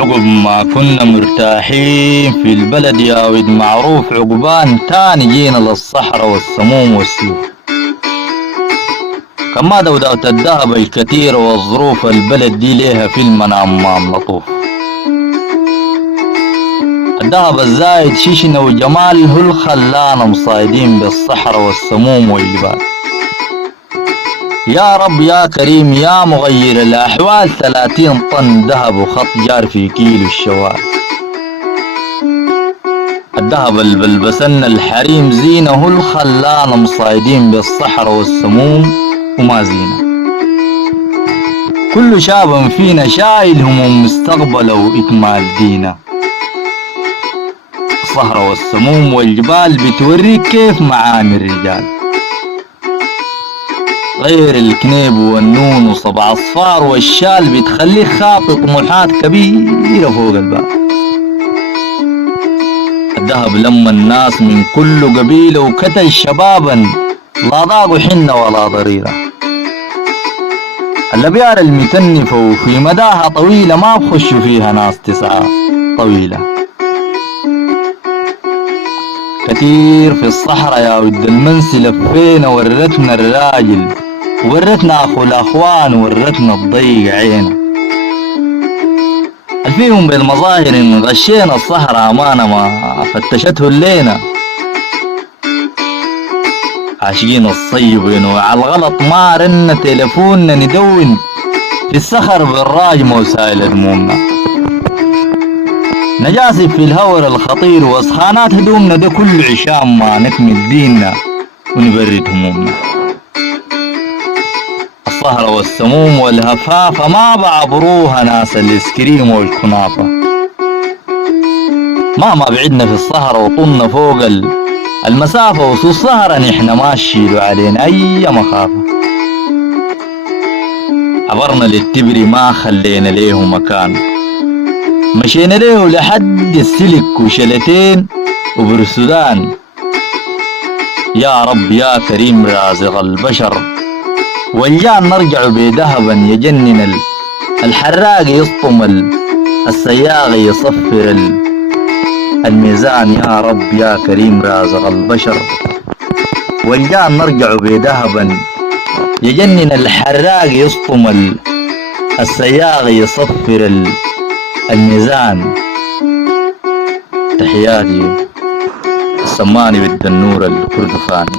عقب ما كنا مرتاحين في البلد يا ود معروف، عقبان تاني جينا للصحراء والسموم والسيوف. كما دودات الذهب الكثير والظروف البلد دي ليها في المنام ما نطوف. الذهب الزايد شيشنا وجمال هو الخلانا مصايدين بالصحراء والسموم والجبال. يا رب يا كريم يا مغير الأحوال، 30 طن ذهب وخط جار في كيلو الشوال. الذهب اللي بلبسنا الحريم زينة هو الخلانا مصايدين بالصحراء والسموم وما زينة. كل شاب فينا شايل هموم مستقبله وإكمال دينه. الصحراء والسموم والجبال بتوريك كيف معاني الرجال، غير الكنيب والنون وصبع اصفار والشال بتخليك خاطط طموحات كبيرة فوق الباب. الذهب لما الناس من كل قبيلة وكتل شبابا، لا ضاقوا حنة ولا ضريرة. الأبيار المتنفة وفي مداها طويلة ما بخش فيها ناس تسعى طويلة. كتير في الصحراء يا ود المنسي لفينا، ورتنا الراجل ورتنا اخو الاخوان ورتنا الضيق عينا. الفيهم بالمظاهر ان غشينا الصحراء امانة ما فتشته اللينا. عاشقين الصيبين وعلى الغلط ما رن تلفوننا ندون في الصخر بالراجمة وسائل دمومنا. نجاسب في الهور الخطير واسخانات هدومنا، ده كل عشام ما نكمل ديننا ونبرد همومنا. الصهرة والسموم والهفافة ما بعبروها ناس الاسكريم والكنافة. مهما بعدنا في الصهرة وطلنا فوق المسافة وسو الصهرة نحن ما تشيلوا علينا أي مخافة. عبرنا للتبري ما خلينا ليه مكان، مشينا ليه لحد السلك وشلتين وبرسودان. يا رب يا كريم رازق البشر، والجان نرجع بذهبا يجنن الحراق يسطم السياغ يصفر الميزان. يا رب يا كريم رازق البشر، والجان نرجع بذهبا يجنن الحراق يسطم السياغ يصفر الميزان. تحياتي السماني بالدنور الكردفاني.